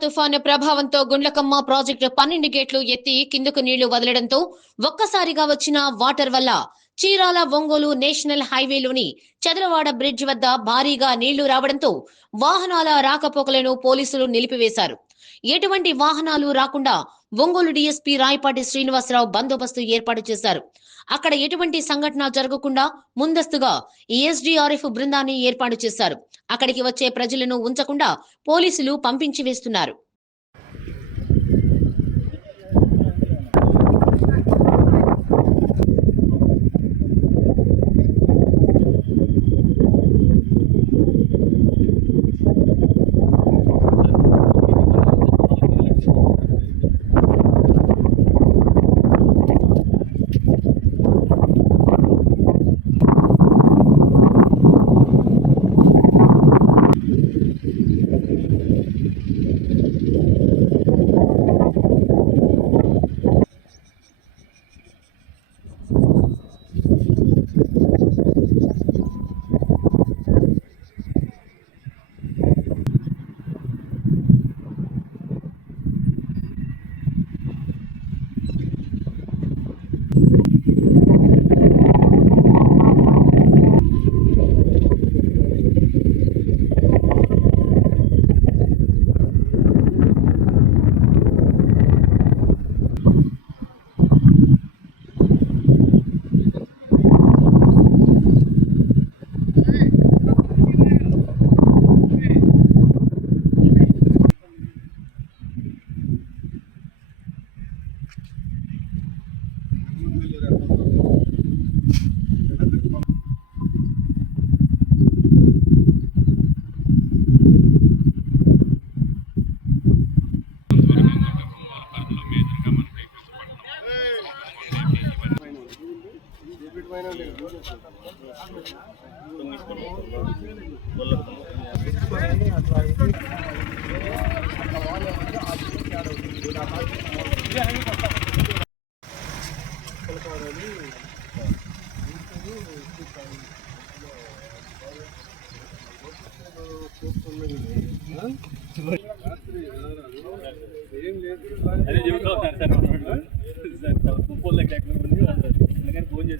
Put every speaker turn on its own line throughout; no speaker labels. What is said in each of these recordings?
తుఫాను ప్రభావంతో గుండ్లకమ్మ ప్రాజెక్టు పన్నెండు గేట్లు ఎత్తి కిందకు నీళ్ళు వదలడంతో ఒక్కసారిగా వచ్చిన వాటర్ వల్ల చీరాల ఒంగోలు నేషనల్ హైవేలోని చదలవాడ బ్రిడ్జ్ వద్ద భారీగా నీళ్ళు రావడంతో వాహనాల రాకపోకలను పోలీసులు నిలిపివేశారు. ఎటువంటి వాహనాలు రాకుండా ఒంగోలు డీఎస్పీ రాయపాటి శ్రీనివాసరావు బందోబస్తు ఏర్పాటు చేశారు. అక్కడ ఎటువంటి సంఘటన జరగకుండా ముందస్తుగా ఎస్డీఆర్ఎఫ్ బృందాన్ని ఏర్పాటు చేశారు. అక్కడికి వచ్చే ప్రజలను ఉంచకుండా పోలీసులు పంపించి వేస్తున్నారు.
ఏం లేదు అదే చెబుతా ఉన్నారు సార్. సార్ ముప్పై ఎక్కడ అందుకని ఫోన్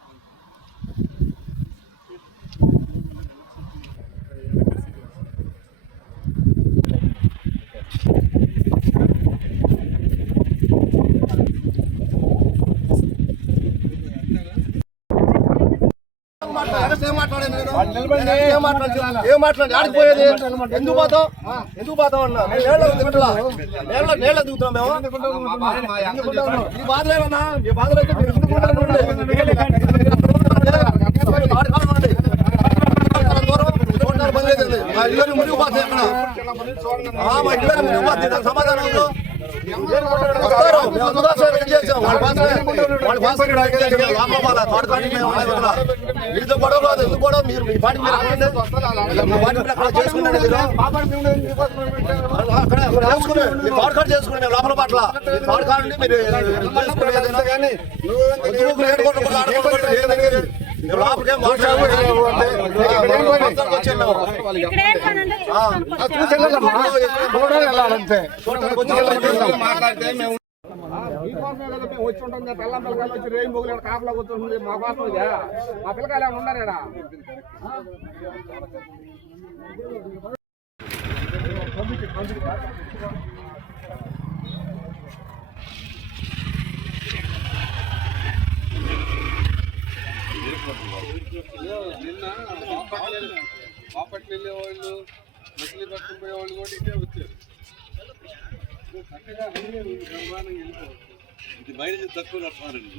ఏం మాట్లాడి ఆడికి పోయేది ఎందుకు పోతావు ఎందుకు పోతావు అన్నా నేను నేళ్ళ దిగట్లా నేళ్ళ నేళ్ళ దిగుతున్నాం మేము ఈ బాధలేనన్నా ఈ బాధలు అయితే మీరు ఎందుకు ఉంటారు? ఆడి కాడ ఉండండి. దూరం చూడడానికి పని లేదండి. మా ఇల్లు మునిగిపోతాయి అక్కడ మా ఇల్లు మునిగిపోతాయి దానికి సమాధానం? వస్తారు మేము అందుకోసం వెయిట్ చేసాం వాళ్ళ కోసం వాళ్ళ కోసం వెయిట్ చేసాం లోపల వాళ్ళ తోట కాడికి మేము ఉన్నాయి ఇక్కడ. మీతో గొడవ కాదు. ఎందుకు గొడవ? మీరు మీ మీరు అక్కడే మీ పాటికి మీరు అక్కడ చేసుకున్నాడు మీరు? అక్కడ అక్కడ చేసుకుని మీ తోట కాడ చేసుకుని మేము లోపల పట్ల. మీ తోట కాడ నుండి మీరు చేసుకుని ఏదైనా కానీ ఎందుకు రేటు కొట్టుకుంటూ ఆడుకుంటూ ఏదైనా మీరు లోపలికి ఏం మాట్లాడు వచ్చాం మేము ఆ, చూడటానికి వచ్చి
మాట్లాడితే మేము మీకోసమే కదా మేము వచ్చి ఉంటాం కదా పిల్లం పిల్లకాయలు వచ్చి రేయి మొగులు కాపలా కూర్చుంటుంది మా కోసం మా పిల్లకాయలు ఏమైనా నిన్న బాపట్ల వెళ్ళే వాళ్ళు మచిలీపట్నం పోయే వాళ్ళు కూడా ఇదే వచ్చారు. చక్కగా అన్ని బ్రహ్మాండంగా వెళ్ళిపోవచ్చు
ఇది బయట తక్కువ రసాయనాలు